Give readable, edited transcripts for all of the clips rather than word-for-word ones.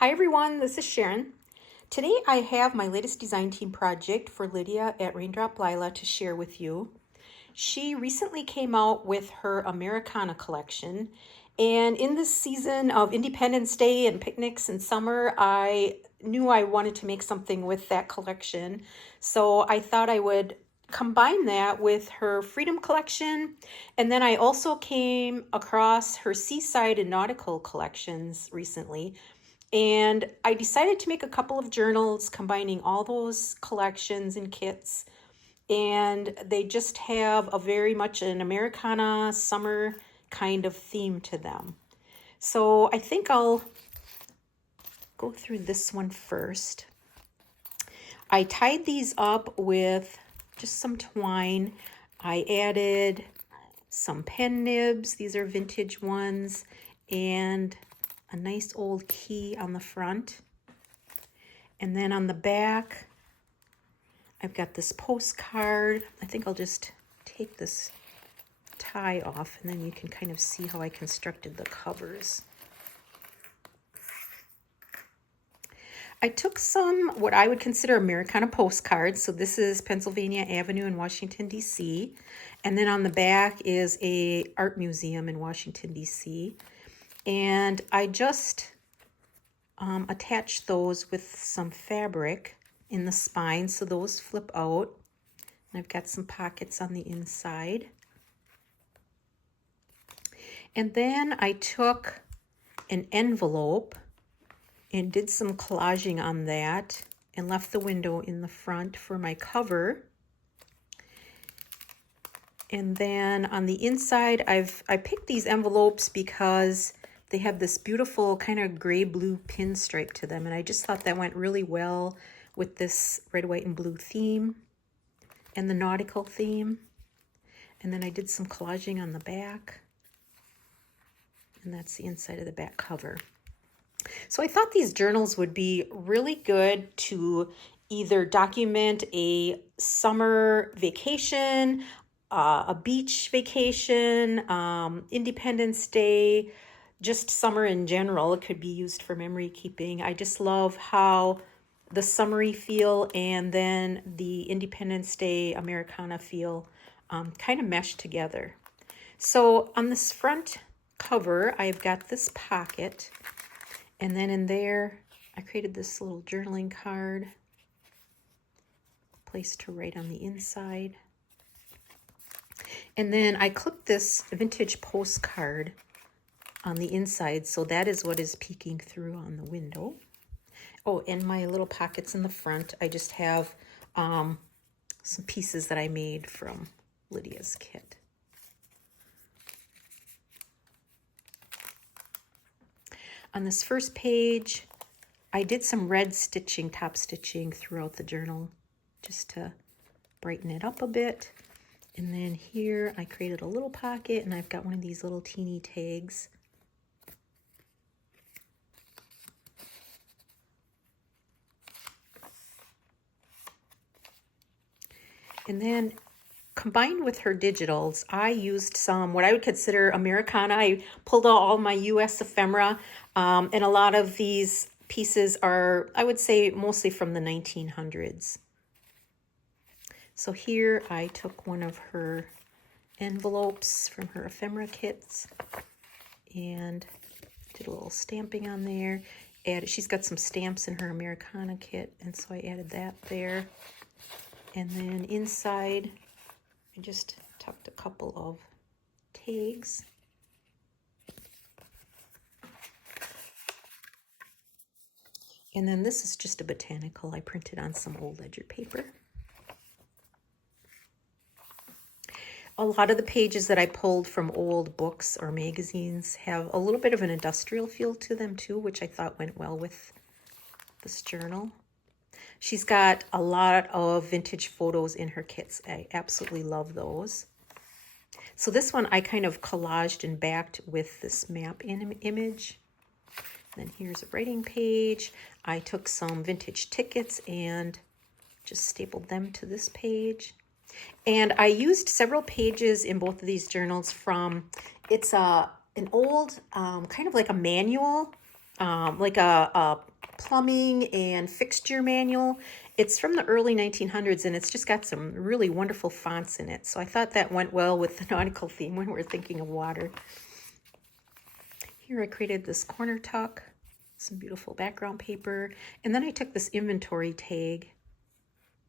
Hi everyone, this is Sharon. Today I have my latest design team project for Lydia at Raindrop Lila to share with you. She recently came out with her Americana collection, and in this season of Independence Day and picnics and summer, I knew I wanted to make something with that collection. So I thought I would combine that with her Freedom collection, and then I also came across her Seaside and Nautical collections recently. And I decided to make a couple of journals combining all those collections and kits. And they just have a very much an Americana summer kind of theme to them. So I think I'll go through this one first. I tied these up with just some twine. I added some pen nibs. These are vintage ones. And a nice old key on the front. And then on the back, I've got this postcard. I think I'll just take this tie off and then you can kind of see how I constructed the covers. I took some what I would consider Americana postcards. So this is Pennsylvania Avenue in Washington, D.C. And then on the back is a art museum in Washington, D.C. And I just attached those with some fabric in the spine, so those flip out. And I've got some pockets on the inside. And then I took an envelope and did some collaging on that and left the window in the front for my cover. And then on the inside, I picked these envelopes because they have this beautiful kind of gray-blue pinstripe to them, and I just thought that went really well with this red, white, and blue theme and the nautical theme. And then I did some collaging on the back, and that's the inside of the back cover. So I thought these journals would be really good to either document a summer vacation, a beach vacation, Independence Day, just summer in general. It could be used for memory keeping. I just love how the summery feel and then the Independence Day Americana feel kind of mesh together. So on this front cover, I've got this pocket, and then in there, I created this little journaling card, place to write on the inside. And then I clipped this vintage postcard on the inside, so that is what is peeking through on the window. Oh, and my little pockets in the front, I just have some pieces that I made from Lydia's kit. On this first page, I did some red stitching, top stitching throughout the journal just to brighten it up a bit. And then here I created a little pocket, and I've got one of these little teeny tags. And then combined with her digitals, I used some what I would consider Americana. I pulled out all my US ephemera, and a lot of these pieces are, I would say, mostly from the 1900s. So here I took one of her envelopes from her ephemera kits and did a little stamping on there. She's got some stamps in her Americana kit, and so I added that there. And then inside, I just tucked a couple of tags. And then this is just a botanical I printed on some old ledger paper. A lot of the pages that I pulled from old books or magazines have a little bit of an industrial feel to them too, which I thought went well with this journal. She's got a lot of vintage photos in her kits. I absolutely love those. So this one I kind of collaged and backed with this map image. Then here's a writing page. I took some vintage tickets and just stapled them to this page. And I used several pages in both of these journals from, it's an old, kind of like a manual like a plumbing and fixture manual. It's from the early 1900s, and it's just got some really wonderful fonts in it. So I thought that went well with the nautical theme when we're thinking of water. Here I created this corner tuck, some beautiful background paper, and then I took this inventory tag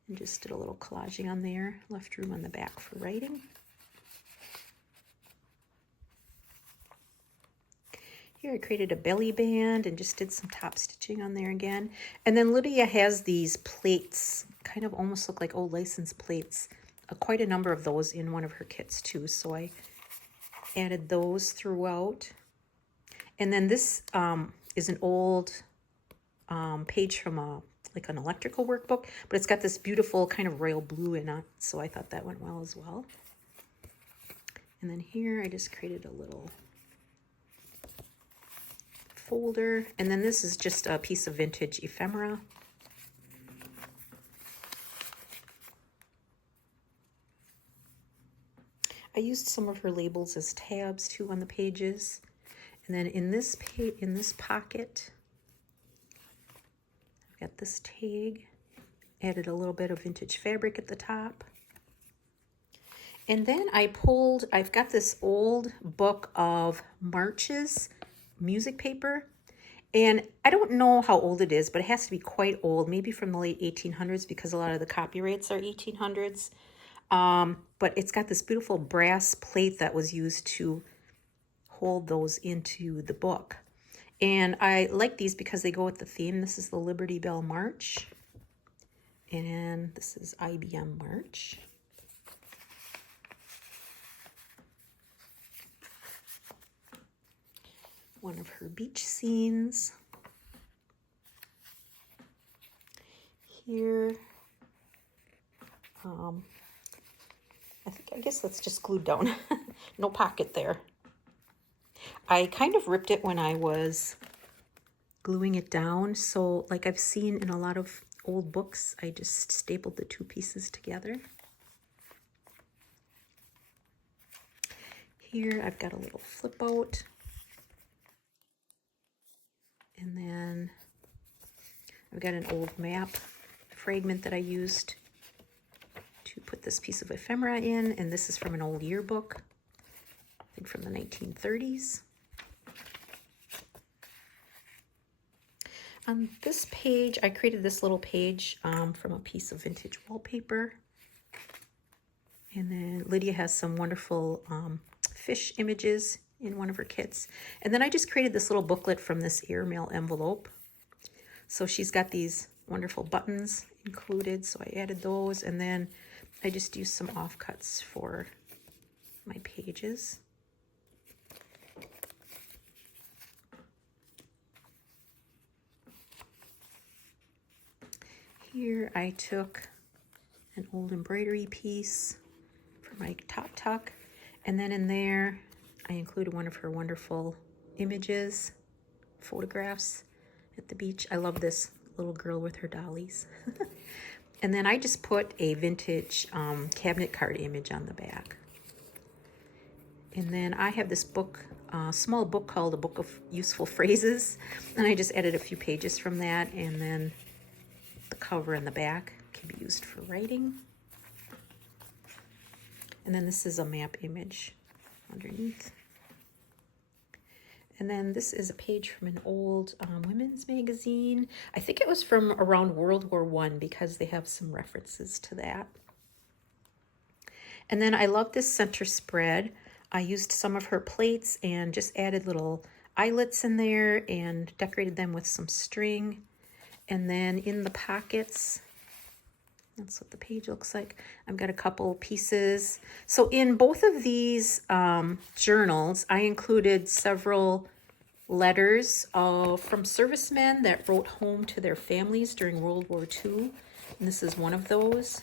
and just did a little collaging on there, left room on the back for writing. Here I created a belly band and just did some top stitching on there again. And then Lydia has these plates, kind of almost look like old license plates. Quite a number of those in one of her kits too, so I added those throughout. And then this is an old page from like an electrical workbook, but it's got this beautiful kind of royal blue in it, so I thought that went well as well. And then here I just created a little folder, and then this is just a piece of vintage ephemera. I used some of her labels as tabs too on the pages. And then in this pocket, I've got this tag, added a little bit of vintage fabric at the top. And then I've got this old book of marches, music paper, and I don't know how old it is, but it has to be quite old, maybe from the late 1800s, because a lot of the copyrights are 1800s. But it's got this beautiful brass plate that was used to hold those into the book. And I like these because they go with the theme. This is the Liberty Bell March, and this is IBM March. One of her beach scenes. Here, I guess that's just glued down. No pocket there. I kind of ripped it when I was gluing it down, so like I've seen in a lot of old books, I just stapled the two pieces together. Here I've got a little flip out. And then I've got an old map fragment that I used to put this piece of ephemera in, and this is from an old yearbook, I think from the 1930s. On this page, I created this little page from a piece of vintage wallpaper. And then Lydia has some wonderful fish images in one of her kits. And then I just created this little booklet from this airmail envelope. So she's got these wonderful buttons included, so I added those, and then I just used some offcuts for my pages. Here I took an old embroidery piece for my top tuck, and then in there I included one of her wonderful images, photographs at the beach. I love this little girl with her dollies. And then I just put a vintage cabinet card image on the back. And then I have this book, small book called A Book of Useful Phrases, and I just added a few pages from that, and then the cover and the back can be used for writing. And then this is a map image underneath. And then this is a page from an old women's magazine. I think it was from around World War I because they have some references to that. And then I love this center spread. I used some of her plates and just added little eyelets in there and decorated them with some string. And then in the pockets, that's what the page looks like. I've got a couple pieces. So in both of these journals, I included several letters from servicemen that wrote home to their families during World War II. And this is one of those.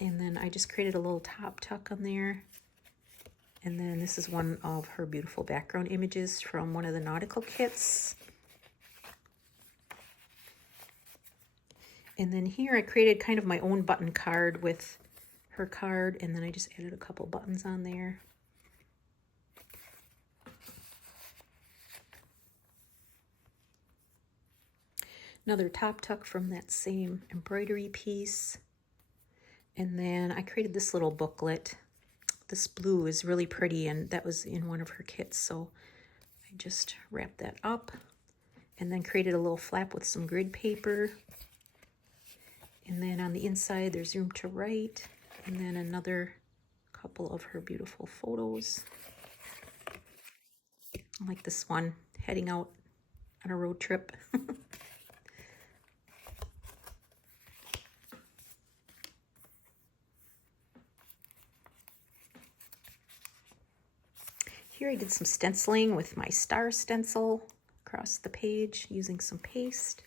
And then I just created a little top tuck on there. And then this is one of her beautiful background images from one of the nautical kits. And then here I created kind of my own button card with her card, and then I just added a couple buttons on there. Another top tuck from that same embroidery piece. And then I created this little booklet. This blue is really pretty, and that was in one of her kits, so I just wrapped that up and then created a little flap with some grid paper. And then on the inside there's room to write, and then another couple of her beautiful photos. I like this one, heading out on a road trip. Here I did some stenciling with my star stencil across the page using some paste.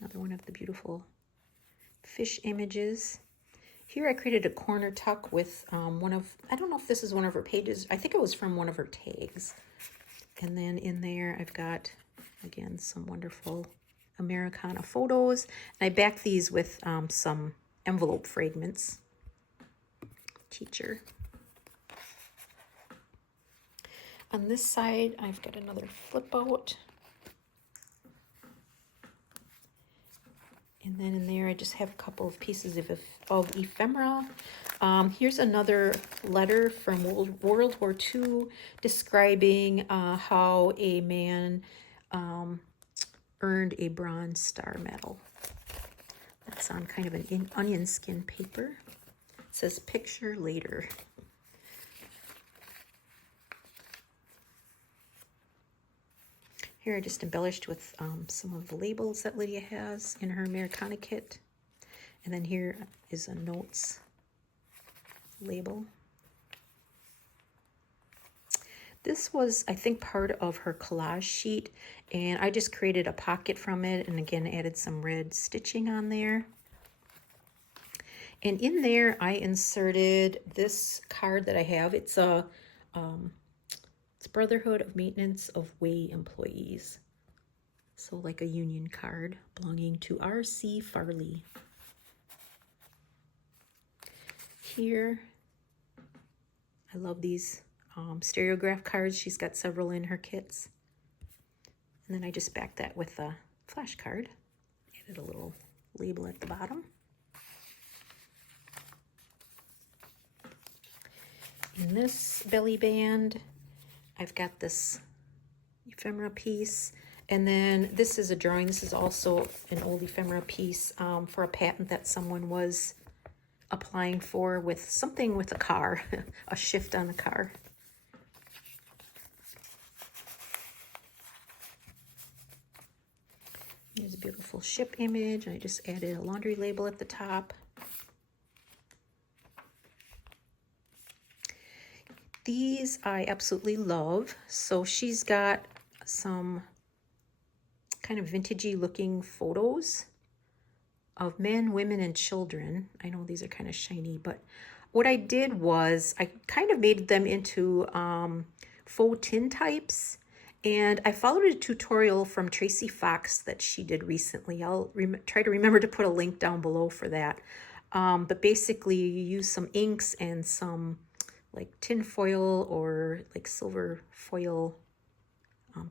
Another one of the beautiful fish images. Here I created a corner tuck with I don't know if this is one of her pages. I think it was from one of her tags. And then in there I've got, again, some wonderful Americana photos. And I backed these with some envelope fragments. Teacher. On this side, I've got another flip out. And then in there, I just have a couple of pieces of ephemera. Here's another letter from World War II describing how a man earned a Bronze Star Medal. That's on kind of an onion skin paper. It says, "Picture later." Here I just embellished with some of the labels that Lydia has in her Americana kit. And then here is a notes label. This was, I think, part of her collage sheet, and I just created a pocket from it, and again added some red stitching on there. And in there I inserted this card that I have. It's a it's Brotherhood of Maintenance of Way Employees. So like a union card belonging to R.C. Farley. Here, I love these stereograph cards. She's got several in her kits. And then I just backed that with a flash card. Added a little label at the bottom. In this belly band, I've got this ephemera piece, and then this is a drawing. This is also an old ephemera piece for a patent that someone was applying for with something with a car, a shift on the car. Here's a beautiful ship image, and I just added a laundry label at the top. These I absolutely love. So she's got some kind of vintagey looking photos of men, women, and children. I know these are kind of shiny, but what I did was I kind of made them into faux tin types, and I followed a tutorial from Tracie Faux that she did recently. I'll try to remember to put a link down below for that. But basically you use some inks and some like tin foil or like silver foil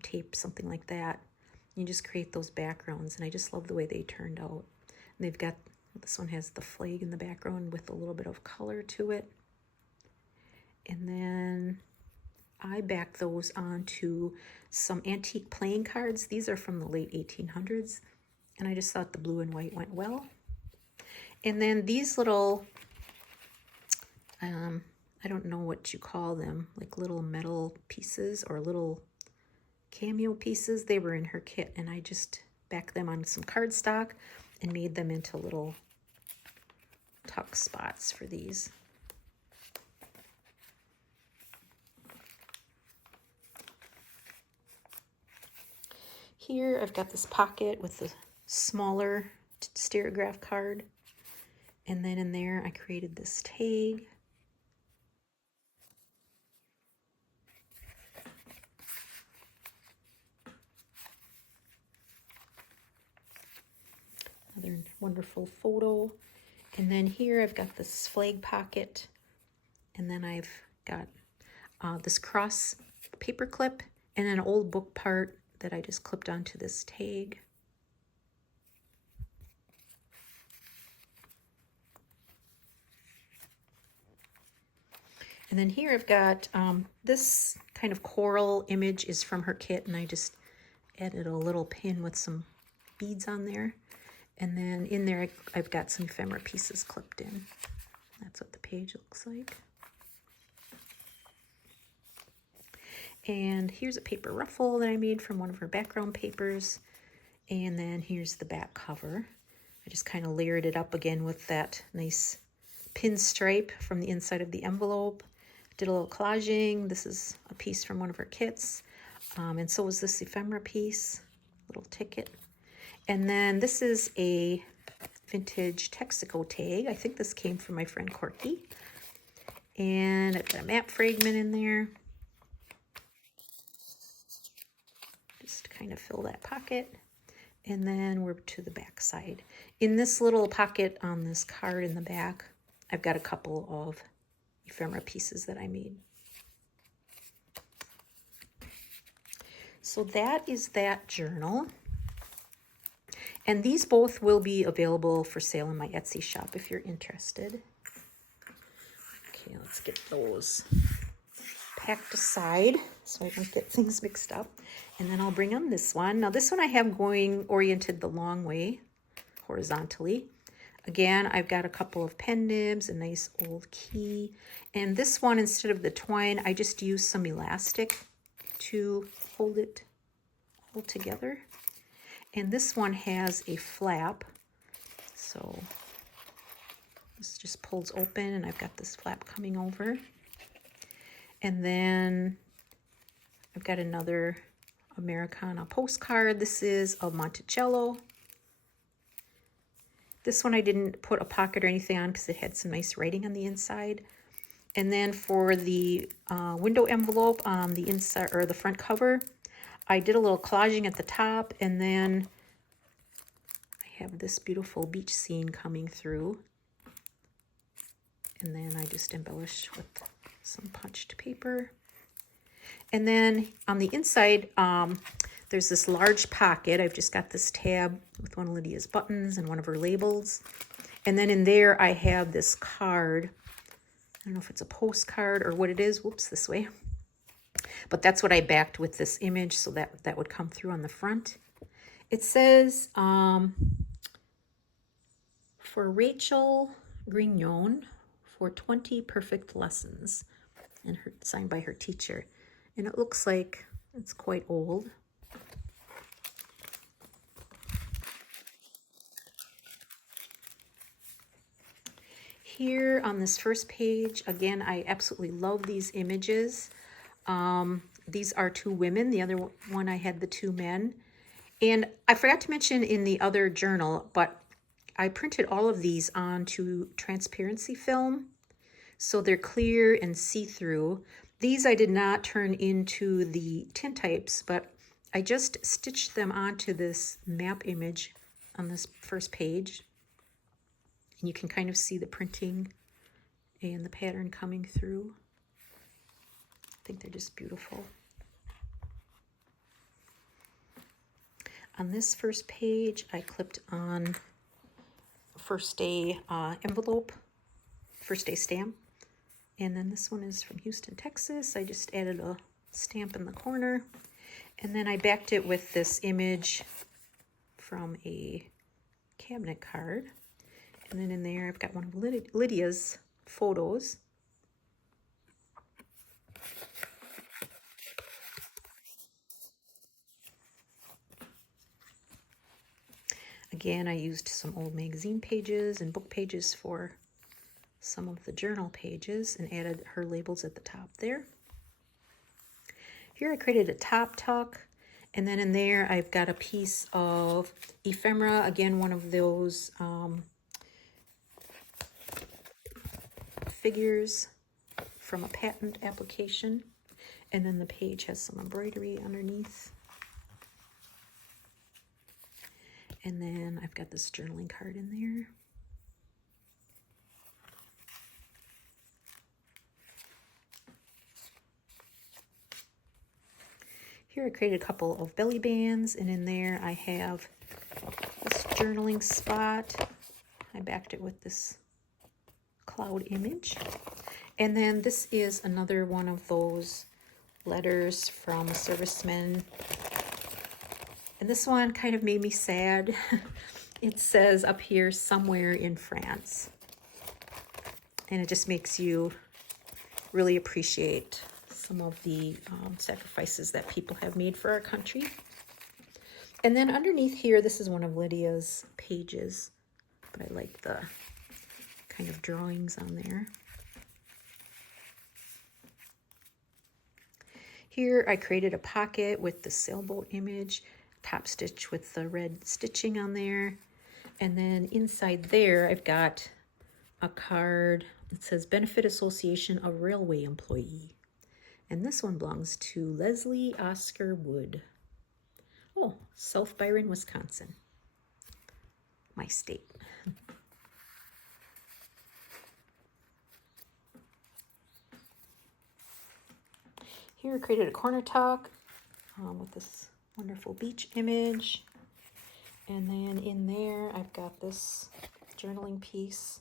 tape, something like that. You just create those backgrounds, and I just love the way they turned out. And they've got, this one has the flag in the background with a little bit of color to it. And then I backed those onto some antique playing cards. These are from the late 1800s, and I just thought the blue and white went well. And then these little, I don't know what you call them, like little metal pieces or little cameo pieces. They were in her kit, and I just backed them on some cardstock and made them into little tuck spots for these. Here I've got this pocket with the smaller stereograph card, and then in there I created this tag. Another wonderful photo. And then here I've got this flag pocket, and then I've got this cross paper clip and an old book part that I just clipped onto this tag. And then here I've got this kind of coral image is from her kit, and I just added a little pin with some beads on there. And then in there I've got some ephemera pieces clipped in. That's what the page looks like. And here's a paper ruffle that I made from one of her background papers. And then here's the back cover. I just kind of layered it up again with that nice pinstripe from the inside of the envelope. Did a little collaging. This is a piece from one of her kits. And so was this ephemera piece, little ticket. And then this is a vintage Texaco tag. I think this came from my friend Corky. And I've got a map fragment in there. Just kind of fill that pocket. And then we're to the back side. In this little pocket on this card in the back, I've got a couple of ephemera pieces that I made. So that is that journal. And these both will be available for sale in my Etsy shop if you're interested. Okay, let's get those packed aside so I don't get things mixed up. And then I'll bring on this one. Now this one I have going oriented the long way, horizontally. Again, I've got a couple of pen nibs, a nice old key. And this one, instead of the twine, I just used some elastic to hold it all together. And this one has a flap. So this just pulls open and I've got this flap coming over. And then I've got another Americana postcard. This is of Monticello. This one I didn't put a pocket or anything on because it had some nice writing on the inside. And then for the window envelope on the inside or the front cover, I did a little collaging at the top, and then I have this beautiful beach scene coming through. And then I just embellish with some punched paper. And then on the inside, there's this large pocket. I've just got this tab with one of Lydia's buttons and one of her labels. And then in there, I have this card. I don't know if it's a postcard or what it is. Whoops, this way. But that's what I backed with this image, so that would come through on the front. It says, for Rachel Grignon for 20 perfect lessons, and signed by her teacher. And it looks like it's quite old. Here on this first page, again, I absolutely love these images. These are two women. The other one I had the two men. And I forgot to mention in the other journal, but I printed all of these onto transparency film. So they're clear and see-through. These I did not turn into the tintypes, but I just stitched them onto this map image on this first page. And you can kind of see the printing and the pattern coming through. I think they're just beautiful. On this first page, I clipped on first day envelope, first day stamp. And then this one is from Houston, Texas. I just added a stamp in the corner. And then I backed it with this image from a cabinet card. And then in there, I've got one of Lydia's photos. Again, I used some old magazine pages and book pages for some of the journal pages and added her labels at the top there. Here I created a top tuck, and then in there I've got a piece of ephemera, again one of those figures from a patent application, and then the page has some embroidery underneath. And then I've got this journaling card in there. Here I created a couple of belly bands, and in there I have this journaling spot. I backed it with this cloud image. And then this is another one of those letters from a serviceman. And this one kind of made me sad. It says up here, somewhere in France. And it just makes you really appreciate some of the sacrifices that people have made for our country. And then underneath here, this is one of Lydia's pages, but I like the kind of drawings on there. Here I created a pocket with the sailboat image, top stitch with the red stitching on there. And then inside there, I've got a card that says Benefit Association of Railway Employee. And this one belongs to Leslie Oscar Wood. Oh, South Byron, Wisconsin, my state. Here I created a corner tuck with this wonderful beach image. And then in there, I've got this journaling piece,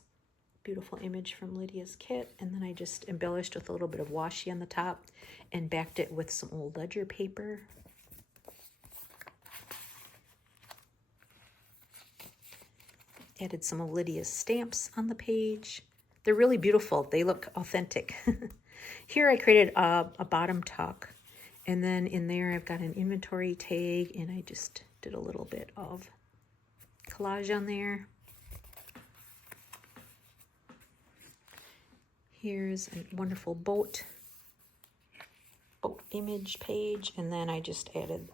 beautiful image from Lydia's kit. And then I just embellished with a little bit of washi on the top and backed it with some old ledger paper. Added some of Lydia's stamps on the page. They're really beautiful. They look authentic. Here I created a bottom tuck. And then in there I've got an inventory tag, and I just did a little bit of collage on there. Here's a wonderful boat image page, and then I just added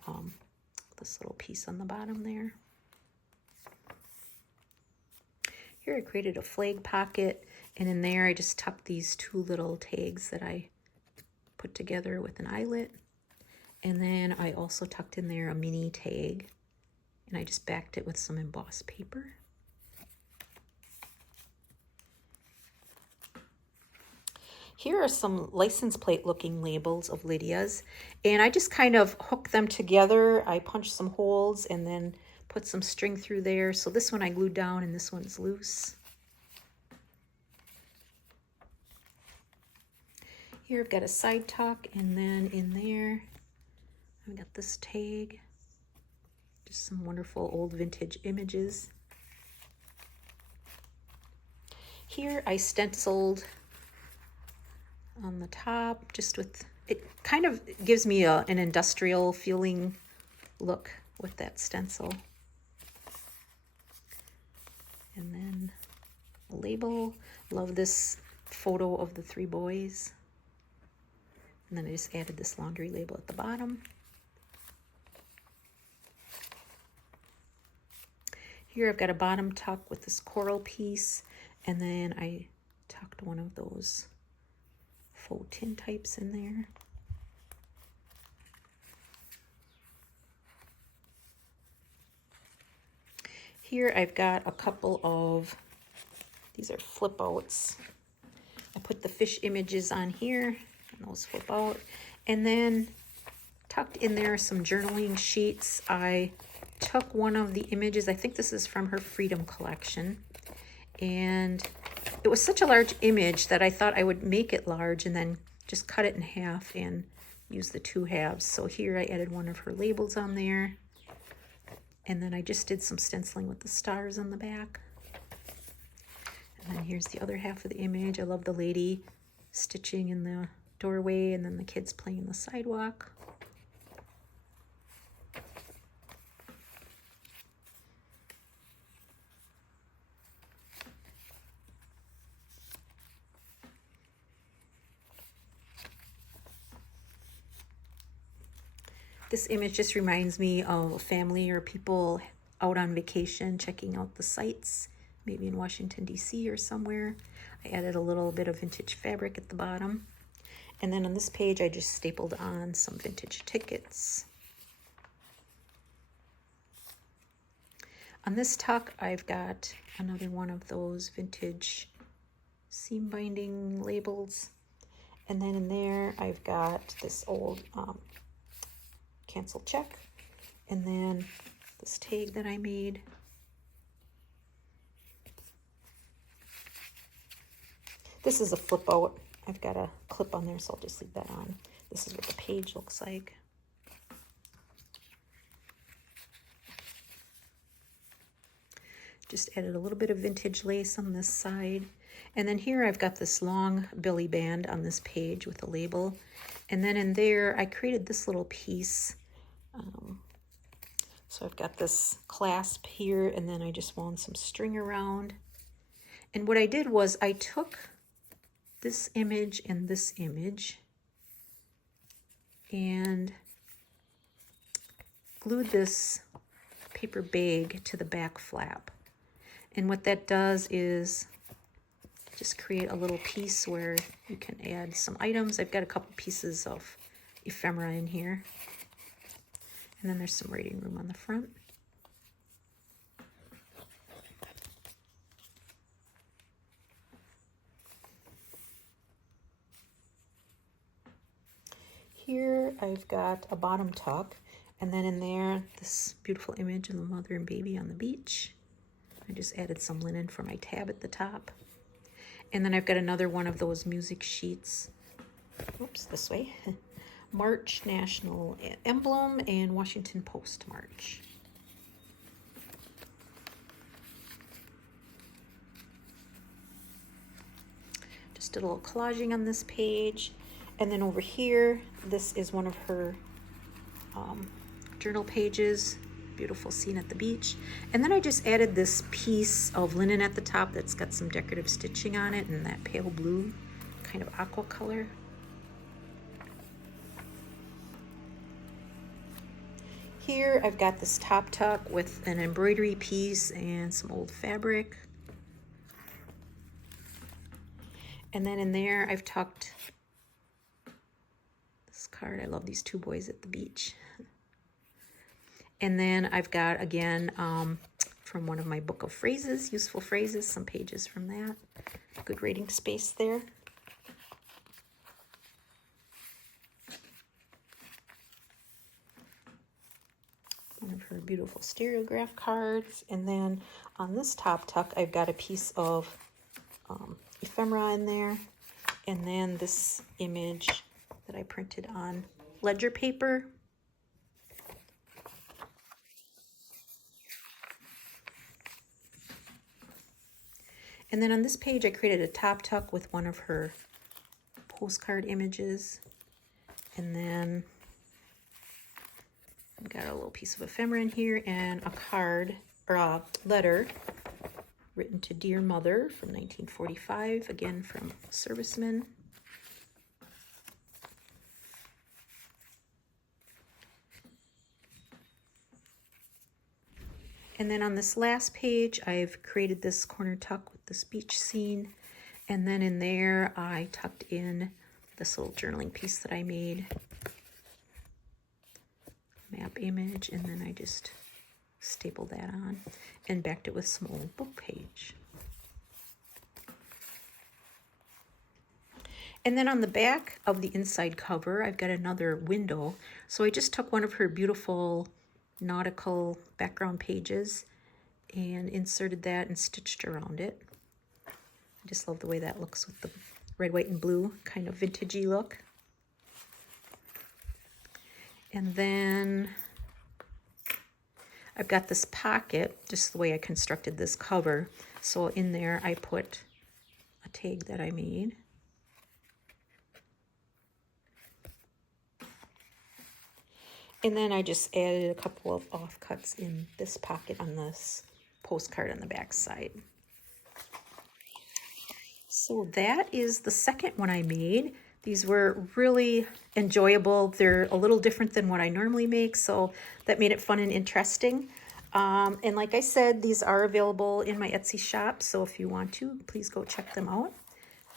this little piece on the bottom there. Here I created a flag pocket, and in there I just tucked these two little tags that I put together with an eyelet. And then I also tucked in there a mini tag, and I just backed it with some embossed paper. Here are some license plate looking labels of Lydia's, and I just kind of hooked them together. I punched some holes and then put some string through there. So this one I glued down and this one's loose. Here I've got a side tuck, and then in there I've got this tag. Just some wonderful old vintage images. Here I stenciled on the top, just with, it kind of gives me an industrial feeling look with that stencil. And then a label. Love this photo of the three boys. And then I just added this laundry label at the bottom. Here I've got a bottom tuck with this coral piece, and then I tucked one of those faux tin types in there. Here I've got a couple of, these are flip outs. I put the fish images on here, and those flip out. And then tucked in there some journaling sheets. I took one of the images, I think this is from her Freedom collection, and it was such a large image that I thought I would make it large and then just cut it in half and use the two halves. So here I added one of her labels on there, and then I just did some stenciling with the stars on the back. And then here's the other half of the image. I love the lady stitching in the doorway, and then the kids playing in the sidewalk. This image just reminds me of a family or people out on vacation checking out the sights, maybe in Washington, D.C. or somewhere. I added a little bit of vintage fabric at the bottom. And then on this page, I just stapled on some vintage tickets. On this tuck, I've got another one of those vintage seam binding labels. And then in there, I've got this old canceled check, and then this tag that I made. This is a flip out I've got a clip on there, so I'll just leave that on. This is what the page looks like. Just added a little bit of vintage lace on this side. And then here I've got this long belly band on this page with a label. And then in there, I created this little piece. So I've got this clasp here, and then I just wound some string around. And what I did was I took this image and this image and glued this paper bag to the back flap. And what that does is just create a little piece where you can add some items. I've got a couple pieces of ephemera in here. And then there's some writing room on the front. Here I've got a bottom tuck, and then in there, this beautiful image of the mother and baby on the beach. I just added some linen for my tab at the top. And then I've got another one of those music sheets. Oops, this way. March National Emblem and Washington Post March. Just did a little collaging on this page. And then over here, this is one of her journal pages. Beautiful scene at the beach. And then I just added this piece of linen at the top that's got some decorative stitching on it in that pale blue kind of aqua color. Here I've got this top tuck with an embroidery piece and some old fabric. And then in there I've tucked this card. I love these two boys at the beach. And then I've got, again, from one of my book of phrases, useful phrases, some pages from that. Good reading space there. One of her beautiful stereograph cards. And then on this top tuck, I've got a piece of ephemera in there. And then this image that I printed on ledger paper. And then on this page, I created a top tuck with one of her postcard images. And then I've got a little piece of ephemera in here and a card, or a letter written to Dear Mother from 1945, again from a serviceman. And then on this last page, I've created this corner tuck with this beach scene. And then in there, I tucked in this little journaling piece that I made. Map image, and then I just stapled that on and backed it with some old book page. And then on the back of the inside cover, I've got another window. So I just took one of her beautiful nautical background pages and inserted that and stitched around it. I just love the way that looks with the red, white, and blue kind of vintagey look. And then I've got this pocket, just the way I constructed this cover. So in there I put a tag that I made. And then I just added a couple of offcuts in this pocket on this postcard on the back side. So that is the second one I made. These were really enjoyable. They're a little different than what I normally make, so that made it fun and interesting. And like I said, these are available in my Etsy shop, so if you want to, please go check them out.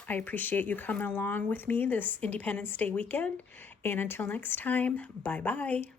I appreciate you coming along with me this Independence Day weekend. And until next time, bye-bye.